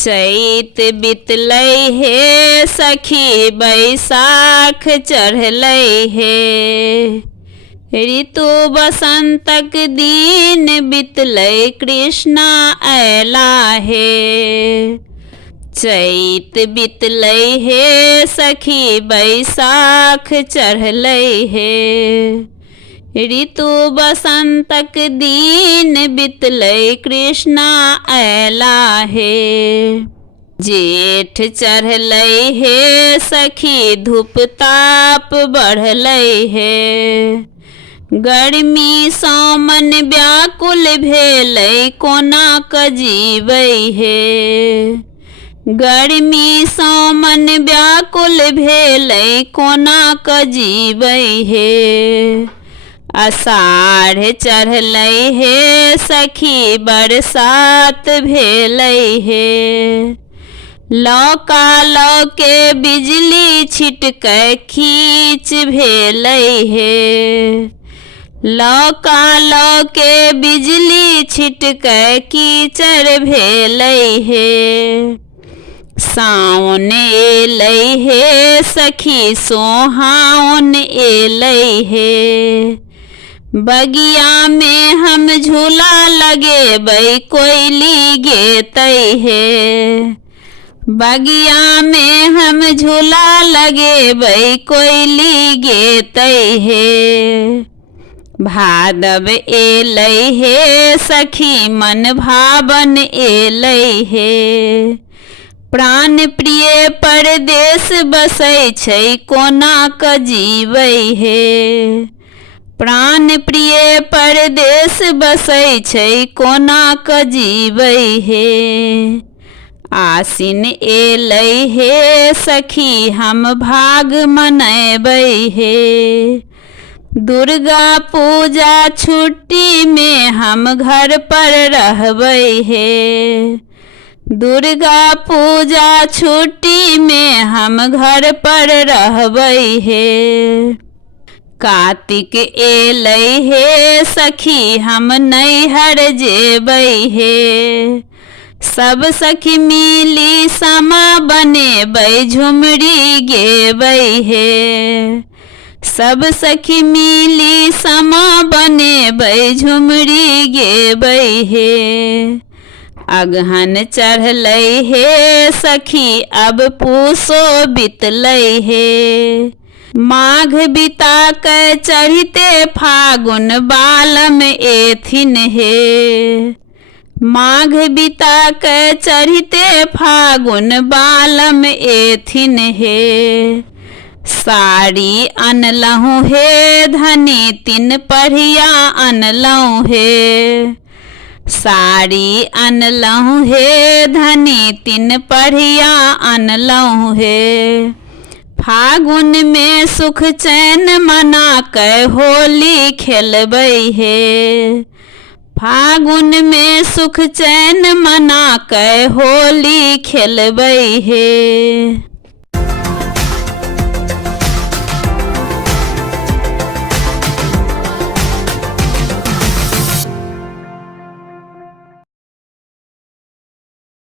चैत बितलै हे सखी बैसाख चढ़लै हे। ऋतु बसंतक दिन बितलै कृष्णा अयला हे। चैत बितलै हे सखी बैसाख चढ़लै हे। ऋतु बसंतक दिन बितलै कृष्णा अयला हे। जेठ चढ़लै हे सखी धूप ताप बढ़लै हे। गर्मी सामन व्याकुल भेलै कोना क जीबै हे। गर्मी सामन व्याकुल भेलै कोना क जीबै हे। आषाढ़ चढ़लै हे सखी बरसात भेलै हे। लौका लौके बिजली छिटकै खींच भेलै हे। लौका लौके बिजली छिटकै कीचड़ भेलै हे। सावन एलै हे सखी सोहावन एलै हे। बगिया में हम झूला लगेबै कोयली गेतै हे। बगिया में हम झूला लगेबै कोयली गेतै हे। भादव एलै हे सखी मन भावन एलै हे। प्राण प्रिय परदेश बसै छै कोना क जीबै हे। प्राण प्रिय परदेश बसै छै कोना क जीबै हे। आसिन एलै हे सखी हम भाग मनैबै हे। दुर्गा पूजा छुट्टी में हम घर पर रहबै हे। दुर्गा पूजा छुट्टी में हम घर पर रहबै हे। कार्तिक एलै हे सखी हम नैहर जेबै हे। सब सखी मिली समा बनेबै झुमरी गेबै हे। सब सखी मिली समा बनेबै झुमरी गेबै हे। अगहन चढ़लै हे सखी अब पूसो बितलै हे। माघ बिता के चढ़िते फागुन बालम एथिन हे। माघ बिता के चढ़िते फागुन बालम एथिन हे। साड़ी अनलहु हे धनी तीन पहिया अनलहु हे। साड़ी अनलहु हे धनी तीन पहिया अनलहु हे। फागुन में सुख चैन मना के होली खेलबै हे। फागुन में सुख चैन मना के होली खेलबै हे।